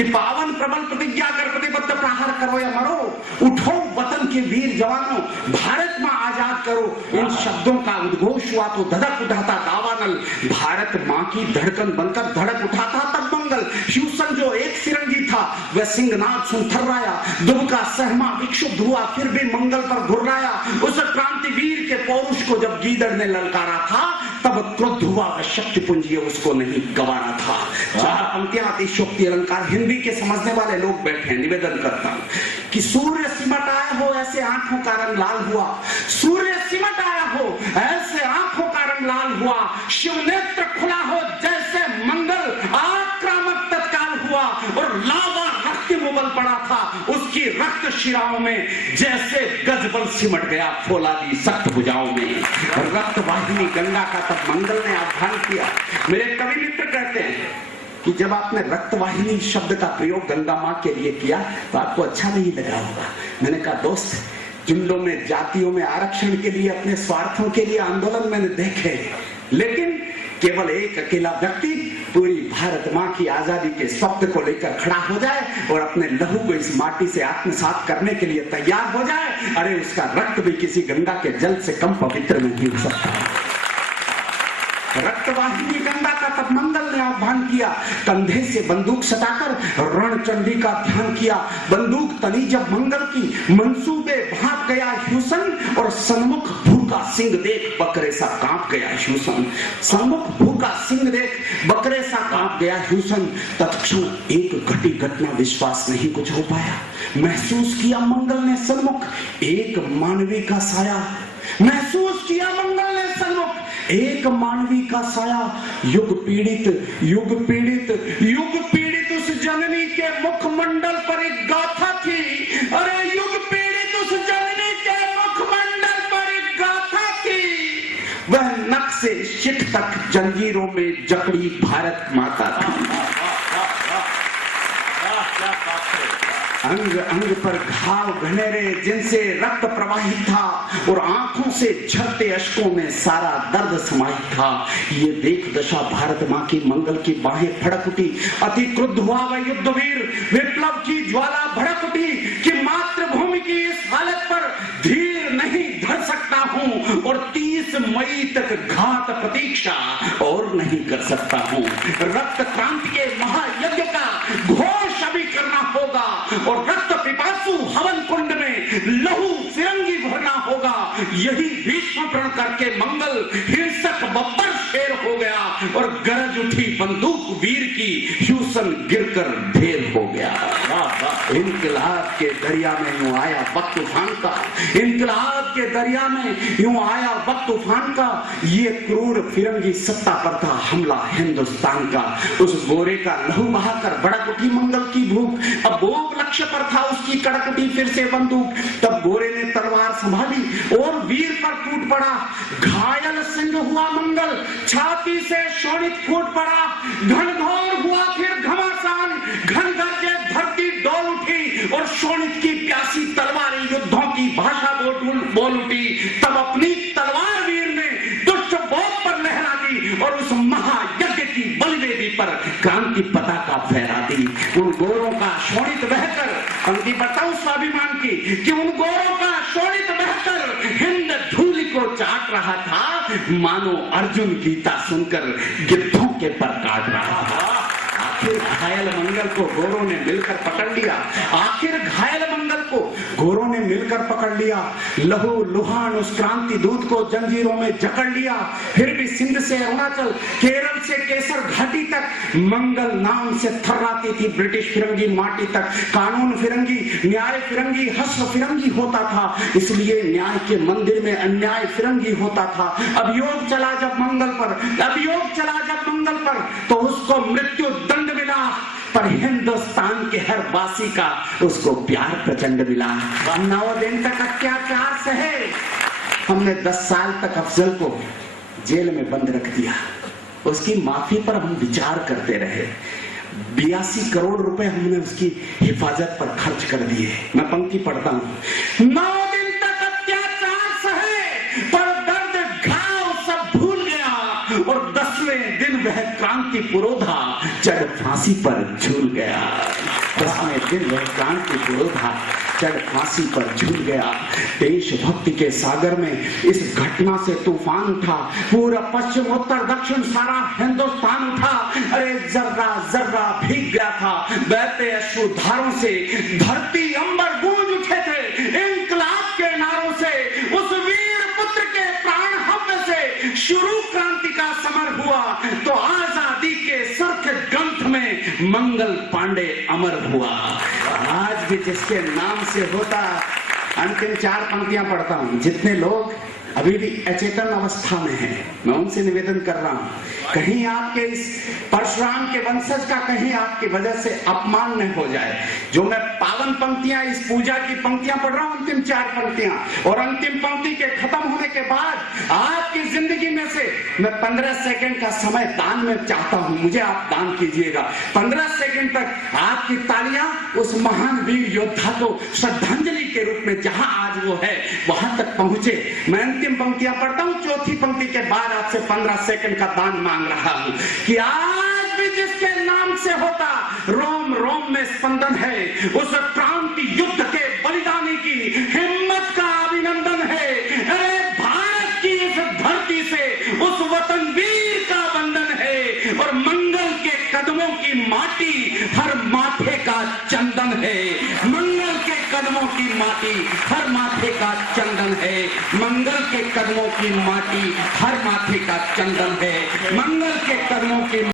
कि पावन प्रबल प्रतिज्ञा कर प्रतिबद्ध प्रहार करो या मरो, उठो वतन के वीर जवानों, भारत मां आजाद करो। इन शब्दों का उद्घोष हुआ तो धड़क उठाता दावानल, भारत मां की धड़कन बनकर धड़क उठाता तब मंगल। शिवसन जो एक फिरंगी था वह सिंहनाद सुन थर्राया, दुबका सहमा विक्षुब्ध हुआ फिर भी मंगल पर घुर्राया। उस क्रांतिवीर के पौरुष को जब गीदड़ ने ललकारा था तब क्रुद्ध हुआ वह शक्ति पुंजी उसको नहीं गवारा था। चार पंक्तियां अतिशोक्ति अलंकार, हिंदी के समझने वाले लोग बैठे, निवेदन करता हूं कि सूर्य सिमट आया हो ऐसे आंखों का रंग लाल हुआ, सूर्य सिमट आया हो ऐसे आंखों का रंग लाल हुआ, शिव नेत्र खुला हो जैसे मंगल, आक्रामक तत्काल हुआ और लावा रक्त मुबल पड़ा था उसकी रक्त शिराओं में, जैसे गजबल सिमट गया फौलादी सख्त भुजाओं में। रक्त वाहिनी गंगा का तब मंगल ने आह्वान किया। मेरे कवि मित्र कहते हैं कि जब आपने रक्तवाहिनी शब्द का प्रयोग गंगा मां के लिए किया तो आपको अच्छा नहीं लगा होगा। मैंने कहा दोस्त, जुमलों में जातियों में आरक्षण के लिए अपने स्वार्थों के लिए आंदोलन मैंने देखे, लेकिन केवल एक अकेला व्यक्ति पूरी भारत मां की आजादी के स्वप्न को लेकर खड़ा हो जाए और अपने लहू को इस माटी से आत्मसात करने के लिए तैयार हो जाए, अरे उसका रक्त भी किसी गंगा के जल से कम पवित्र नहीं हो सकता। रक्तवाहिनी गंगा का तब मंगल ने आह्वान किया, कंधे से बंदूक सटाकर रणचंडी का ध्यान किया। बंदूक तनी जब मंगल की मंसूबे भाग गया ह्यूसन, और सन्मुख भूखा सिंह देख बकरे सा कांप गया ह्यूसन। सन्मुख भूखा सिंह देख बकरे सा कांप गया ह्यूसन। तत्क्षण एक घटी घटना विश्वास नहीं कुछ हो पाया। महसूस किया मंगल ने सन्मुख एक मानवी का साया, महसूस किया मंगल ने सन्मुख एक मानवी का साया। युग पीड़ित युग पीड़ित युग पीड़ित उस जननी के मुखमंडल पर एक गाथा थी। अरे युग पीड़ित उस जननी के मुखमंडल पर एक गाथा थी। वह नख से शिख तक जंजीरों में जकड़ी भारत माता थी। अंग अंग पर घाव घनेरे जिनसे रक्त प्रवाहित था और आंखों से झरते अश्कों में सारा दर्द समाहित था। ये देख दशा भारत मां की मंगल की बाहें फड़क उठी। अति क्रुद्ध हुआ वह युद्धवीर, विप्लव की ज्वाला भड़क उठी कि मातृभूमि की इस हालत पर धीर नहीं धर सकता हूं और 30 मई तक घात प्रतीक्षा और नहीं कर सकता हूं। रक्त क्रांति के महायज्ञ का घोष अभी करना होगा और रक्त पिपासु हवन कुंड में लहू फिरंगी भरना होगा। यही भीष्म प्रण करके मंगल हिंसक बब्बर शेर हो गया और गरज उठी बंदूक वीर की, ह्यूसन गिरकर ढेर हो गया। इनकलाब के दरिया में यूं आया वक्त तूफान का, इनकलाब के दरिया में यूं आया वक्त तूफान का। ये क्रूर फिरंगी सत्ता पर था हमला हिंदुस्तान का। उस गोरे का लहू बहाकर भड़क उठी मंगल की भूख। अब भूख लक्ष्य पर था उसकी कड़क उठी फिर से बंदूक। तब गोरे ने तलवार संभाली और वीर पर टूट पड़ा। घायल सिंह हुआ मंगल, छाती से शोणित फूट पड़ा। घनघोर हुआ फिर घमासान, घन गरजे धरती डोल उठी और शोणित की प्यासी तलवारें युद्धों की भाषा बोल उठी। तब अपनी तलवार वीर ने दुष्ट बोध पर लहरा दी और उस महायज्ञ की बलिवेदी पर क्रांति पताका फहरा दी। उन गोरों का शोणित बहकर, पंक्ति बताऊं स्वाभिमान की, कि उन गोरों का शोणित बहकर हिंद धूलि को चाट रहा था, मानो अर्जुन गीता सुनकर गिद्धों के पर काट रहा था। आखिर घायल मंगल को गोरों ने मिलकर पकड़ लिया। आखिर घायल मंगल को गोरों ने मिलकर पकड़ लिया। लहू लुहान उस क्रांति दूत को जंजीरों में जकड़ लिया। फिर भी सिंध से अरुणाचल, केरल से केसर घाटी तक मंगल नाम से थर्राती थी ब्रिटिश फिरंगी माटी तक। कानून फिरंगी, न्याय फिरंगी, हश्र फिरंगी होता था, इसलिए न्याय के मंदिर में अन्याय फिरंगी होता था। अभियोग चला जब मंगल पर, अभियोग चला जब मंगल पर, तो उसको मृत्यु दंड मिला, पर हिंदुस्तान के हर वासी का उसको प्यार प्रचंड मिला। 9 दिन तक अत्याचार सहे। हमने 10 साल तक अफजल को जेल में बंद रख दिया। उसकी माफी पर हम विचार करते रहे। 82 करोड़ रुपए हमने उसकी हिफाजत पर खर्च कर दिए। मैं पंक्ति पढ़ता हूं। 9 दिन तक अत्याचार सहे, पर दर्द घाव सब भूल गया और 10वें दिन वह क्रांति पुरोधा चढ़ फांसी पर झूल गया। 10वें दिन वह क्रांति पुरोधा चढ़ फांसी पर झूल गया। देशभक्ति के सागर में इस घटना से तूफान उठा। पूरा पश्चिम उत्तर दक्षिण सारा हिंदुस्तान उठा। अरे जर्रा जर्रा भीग गया था। बहते अश्रुधारों से धरती अंबर गूंज उठे थे। इंकलाब के नारों से, उस वीर पुत्र के प्राण हव्य से शुरू क्रांति का समर हुआ तो आजादी के सुर्ख ग्रंथ में मंगल पांडे अमर हुआ। आज भी जिसके नाम से होता, अंतिम 4 पंक्तियां पढ़ता हूं। जितने लोग अभी भी अचेतन अवस्था में हैं, मैं उनसे निवेदन कर रहा हूं, कहीं आपके इस परशुराम के वंशज का कहीं आपकी वजह से अपमान न हो जाए। जो मैं पावन पंक्तियां, इस पूजा की पंक्तियां पढ़ रहा हूं, अंतिम 4 पंक्तियां, और अंतिम पंक्ति के खत्म होने के बाद आपकी जिंदगी में से मैं 15 सेकंड का समय दान में चाहता हूं। मुझे आप दान कीजिएगा। 15 सेकंड तक आपकी तालियां उस महान वीर योद्धा को श्रद्धांजलि के रूप में जहां आज वो है वहां तक पहुंचे। मैं अंतिम पंक्तियां पढ़ता हूं, चौथी पंक्ति के बाद आपसे 15 सेकंड का दान मांग रहा हूं कि आज भी जिसके नाम से होता, रोम रोम में स्पंदन है। उस क्रांति युद्ध के बलिदानी की हिम्मत का अभिनंदन है। अरे भारत की इस धरती से उस वतन वीर का वंदन है। और मंगल के कदमों की माटी हर माथे का चंदन है। मंगल के कदमों की माटी हर माथे का चंदन है। मंगल के कदमों की माटी हर माथे का चंदन है। मंगल के कदमों की